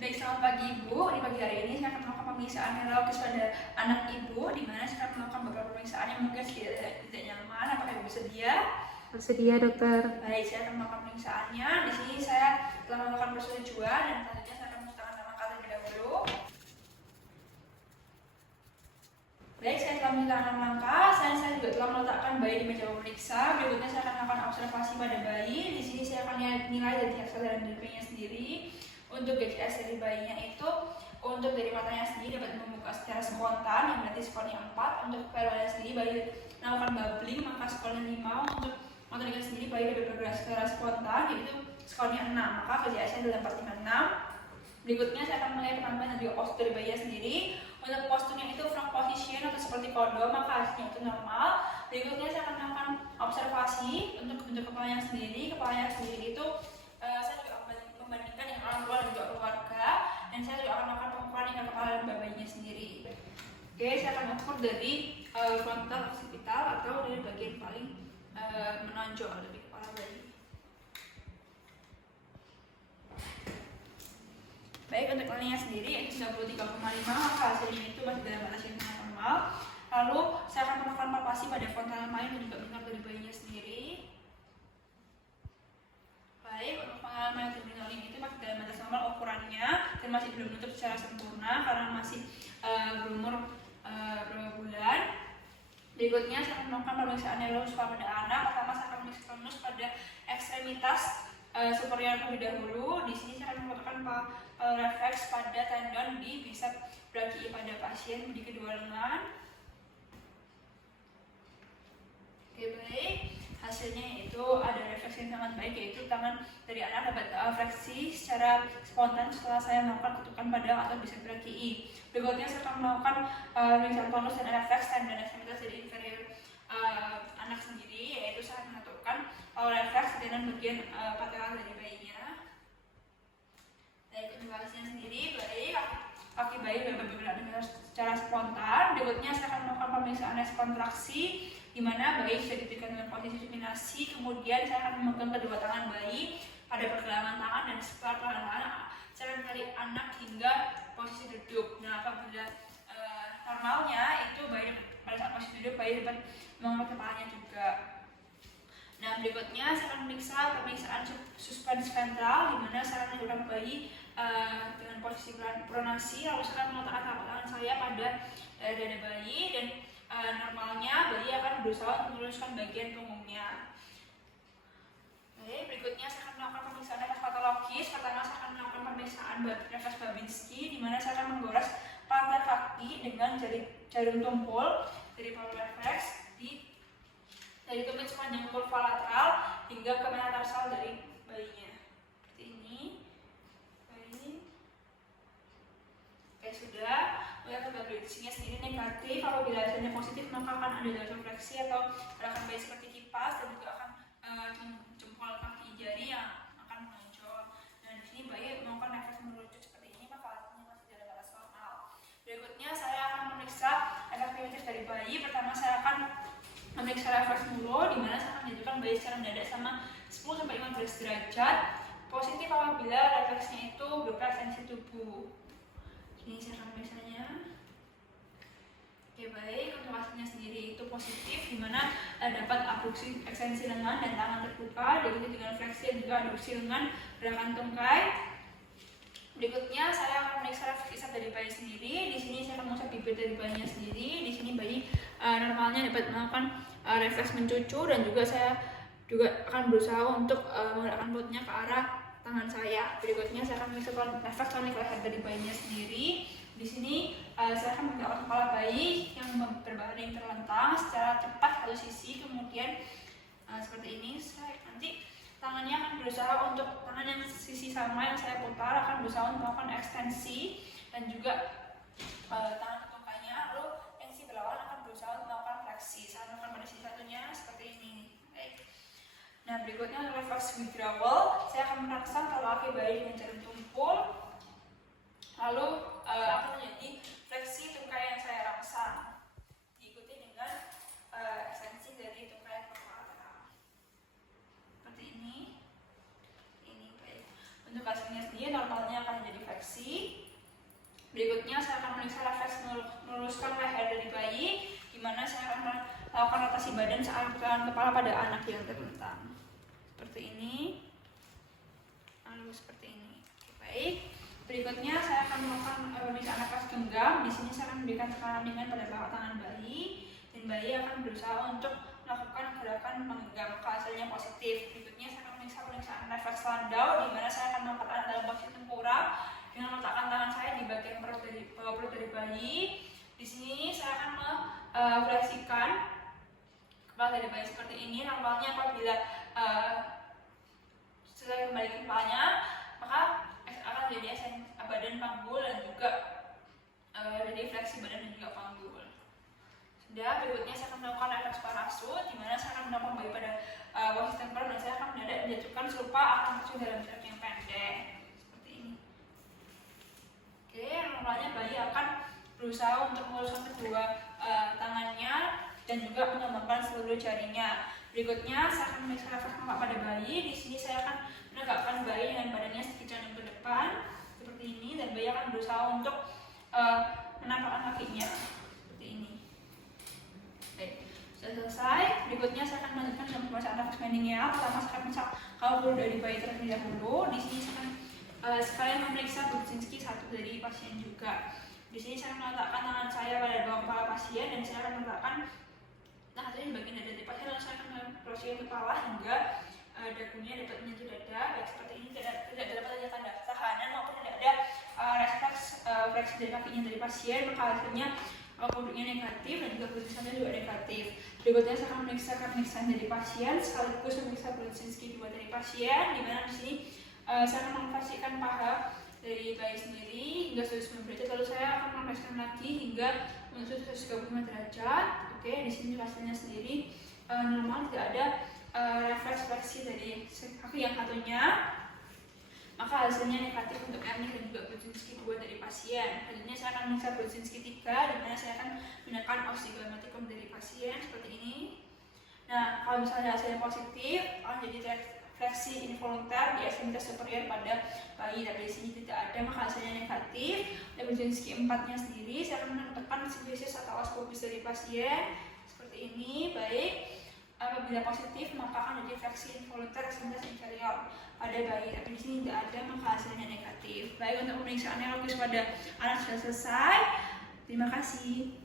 Baik, selamat pagi Ibu. Di pagi hari ini saya akan melakukan pemeriksaan neurologis pada anak Ibu, di mana saya akan melakukan beberapa pemeriksaan yang mungkin tidak nyaman. Apakah Ibu bersedia? Bersedia, dokter. Baik, saya akan melakukan pemeriksaannya. Di sini saya telah melakukan persetujuan dan selanjutnya saya akan menceritakan nama terlebih dahulu. Baik, saya telah menceritakan langkah. Saya juga telah meletakkan bayi di meja pemeriksa. Berikutnya saya akan melakukan observasi pada bayi. Di sini saya akan nilai dari kesadaran dirinya sendiri. Untuk GCS dari bayinya itu, untuk dari matanya sendiri dapat membuka secara spontan, yang berarti skornya 4. Untuk verbalnya sendiri bayi melakukan babbling, maka skornya 5. Untuk motoriknya sendiri bayi dapat bergerak secara spontan, yaitu skornya 6, maka GCS-nya adalah 4, 5, 6. Berikutnya saya akan melihat penampilan dan juga postur dari bayinya sendiri. Untuk posturnya itu front position atau seperti kodo, maka hasilnya itu normal. Berikutnya saya akan melakukan observasi untuk bentuk kepalanya sendiri. Kepalanya sendiri itu saya juga membandingkan dengan orang tua dan juga keluarga, dan saya juga akan melakukan pengukuran dengan kepala dan bayinya sendiri. Oke, saya akan mengukur dari frontal occipital atau dari bagian paling menonjol dari kepala bayi. Baik, untuk nilainya sendiri yaitu 93,5, maka hasilnya itu masih dalam batas yang normal. Lalu saya akan melakukan palpasi pada frontal main dan juga benak dari bayinya sendiri. Baik, untuk pengalaman terminal ini itu masih dalam batas normal ukurannya dan masih belum menutup secara sempurna karena masih berumur beberapa bulan. Berikutnya saya akan melakukan pemeriksaan neurologis pada anak. Pertama saya akan memeriksa tonus pada ekstremitas superior terlebih dahulu. Di sini saya akan melakukan refleks pada tendon di bicep brachii pada pasien di kedua lengan. Oke, baik. Hasilnya itu ada refleks yang sangat baik, yaitu tangan dari anak dapat fleksi secara spontan setelah saya melakukan ketukan pada otot bicep brachii. Berikutnya saya akan melakukan pemeriksaan tonus dan refleks tendon ekstremitas dari inferior anak sendiri, yaitu saya menentukan refleks tendon bagian patella dari bayinya. Dari hasilnya sendiri baik, kaki bayi dapat bergerak dengan secara spontan. Berikutnya saya akan melakukan pemeriksaan kontraksi, di mana bayi sudah diberikan dengan posisi supinasi. Kemudian saya akan memegang kedua tangan bayi pada pergelangan tangan, dan setelah pergelangan tangan saya akan menarik anak hingga posisi duduk. Nah, apabila normalnya itu bayi pada saat posisi duduk bayi dapat mengangkat kepalanya juga. Nah, berikutnya saya akan pemeriksaan suspens ventral, di mana saya akan menggunakan bayi dengan posisi pronasi. Lalu saya akan meletakkan telapak tangan saya pada dada bayi, dan normalnya bayi akan berusaha untuk meluruskan bagian punggungnya. Oke, berikutnya saya akan melakukan pemeriksaan refleks patologis. Pertama saya akan melakukan pemeriksaan refleks Babinski, di mana saya akan menggores pantat kaki dengan jarum tumpul dari power reflex dari tumit sepanjang kurva lateral hingga ke metatarsal dari bayinya. Seperti ini. Baik. Oke, sudah. Melihat WBC-nya sendiri negatif. Apabila hasilnya positif, maka akan ada refleksi atau gerakan bayi seperti kipas, dan juga akan jempol kaki jari yang akan menonjol. Dan di sini bayi melakukan refleks merucut seperti ini, maka hasilnya masih dalam batas normal. Berikutnya saya akan memeriksa efektivitas dari bayi. Pertama saya akan memeriksa refleks mulo, di mana saya akan menjatuhkan bayi secara mendadak sama 10-15 derajat. Positif apabila refleksnya itu berupa ekstensi tubuh. Ini saya akan meriksanya. Oke, baik. Untuk hasilnya sendiri itu positif, di mana dapat abduksi ekstensi lengan dan tangan terbuka, diikuti dengan fleksi dan juga abduksi lengan, gerakan tungkai. Berikutnya saya akan memeriksa refleks isap dari bayi sendiri. Di sini saya akan mengusap bibir dari bayinya sendiri. Di sini bayi normalnya dapat melakukan refleks mencucu, dan juga saya juga akan berusaha untuk menggerakkan perutnya ke arah tangan saya. Berikutnya saya akan memeriksa refleks tonik leher dari bayinya sendiri. Di sini saya akan menggerakkan kepala bayi yang berbaring terlentang secara tepat satu sisi, kemudian seperti ini. Nanti tangannya akan berusaha untuk tangan yang sisi sama yang saya putar akan berusaha untuk melakukan ekstensi, dan juga tangan tungkainya. Lalu yang sisi berlawan akan berusaha untuk melakukan fleksi. Saya melakukan pada sisi satunya seperti ini. Baik. Nah, berikutnya refleks withdrawal. Saya akan merangsang kaki bayi dengan jarum tumpul. Lalu akan menjadi fleksi tungkai yang saya rangsang, diikuti dengan ekstensi dari tungkai lateral. Seperti ini. Ini baik. Untuk hasilnya sendiri normalnya akan jadi fleksi. Berikutnya saya akan memeriksa refleks meluruskan leher dari bayi, di mana saya akan melakukan rotasi badan saat putaran kepala pada anak yang terlentang. Seperti ini, lalu seperti ini. Oke, baik. Berikutnya saya akan melakukan pemeriksaan nafas genggam. Di sini saya akan memberikan tekanan ringan pada telapak tangan bayi, dan bayi akan berusaha untuk melakukan gerakan menggenggam. Hasilnya positif. Berikutnya saya akan pemeriksaan refleks landau, di mana saya akan mengangkat anak dalam posisi tengkurap dengan meletakkan tangan saya di bagian bawah perut dari bayi. Di sini saya akan memfleksikan kepala dari bayi seperti ini. Normalnya apabila setelah kembali ke kepalanya, maka akan jadi badan panggul dan juga jadi fleksi badan dan juga panggul. Sudah, berikutnya saya akan melakukan refleks parasut, di mana saya akan mendorong bayi pada posisi tengkurap dan saya akan mendadak menjatuhkan serupa akan terjun dalam jarak yang pendek seperti ini. Oke, normalnya bayi akan berusaha untuk meluruskan kedua tangannya dan juga mengembangkan seluruh jarinya. Berikutnya saya akan memeriksa refleks mata pada bayi. Di sini saya akan menegakkan bayi dengan badannya sedikit condong ke depan seperti ini, dan bayi akan berusaha untuk menampakkan kakinya seperti ini. Baik, sudah selesai. Berikutnya saya akan melanjutkan dengan pemeriksaan refleks bendingnya. Pertama saya akan memeriksa kalkul dari bayi terlebih dahulu. Di sini saya akan sekalian memeriksa Brudzinski satu dari pasien juga. Di sini saya meletakkan tangan saya pada bawah kepala pasien dan saya akan meletakkan tangan saya di bagian dada dari pasien, lalu saya akan memproses kepala hingga dagunya dapat menyentuh dada. Baik, seperti ini tidak dapat ada tanda tahanan maupun tidak ada refleks fleksi dari kakinya dari pasien, maka hasilnya produknya negatif dan juga Brudzinski juga negatif. Berikutnya saya akan memeriksa pemeriksaan dari pasien sekaligus memeriksa Brudzinski 2 dari pasien, di mana di sini saya akan mengoperasikan paha dari bayi sendiri hingga 190 derajat, lalu saya akan mengoperasikan lagi hingga menuju 135 derajat. Oke, di sini hasilnya sendiri normal, tidak ada refleks fleksi dari kaki yang satunya, maka hasilnya negatif untuk Ernie dan juga Brudzinski 2 dari pasien. Selanjutnya saya akan memeriksa Brudzinski 3, di mana saya akan menekan osteogrammaticum dari pasien seperti ini. Nah, kalau misalnya hasilnya positif, akan jadi fleksi involuntar di ekstremitas superior pada bayi, tapi di sini tidak ada, maka hasilnya negatif. Dan Brudzinski 4-nya sendiri, saya akan menekan simbiosis atau oskopis dari pasien seperti ini. Baik, apabila positif, maka akan jadi fleksi involuntar ekstremitas inferior pada bayi, tapi di sini tidak ada, maka hasilnya negatif. Baik, untuk pemeriksaan neurologis pada anak sudah selesai. Terima kasih.